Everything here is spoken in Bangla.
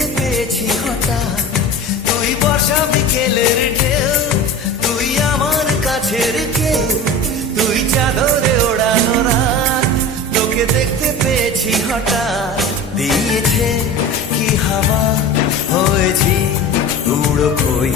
দেখতে পেয়েছি হঠাৎ, তুই বর্ষা বিকেলের ঢেউ, তুই আমার কাছের কেউ, তুই চাদরে ওড়ানো রাত, তোকে দেখতে পেয়েছি হঠাৎ। দিয়েছে কি হাওয়া, হয়েছি উড়ো খই।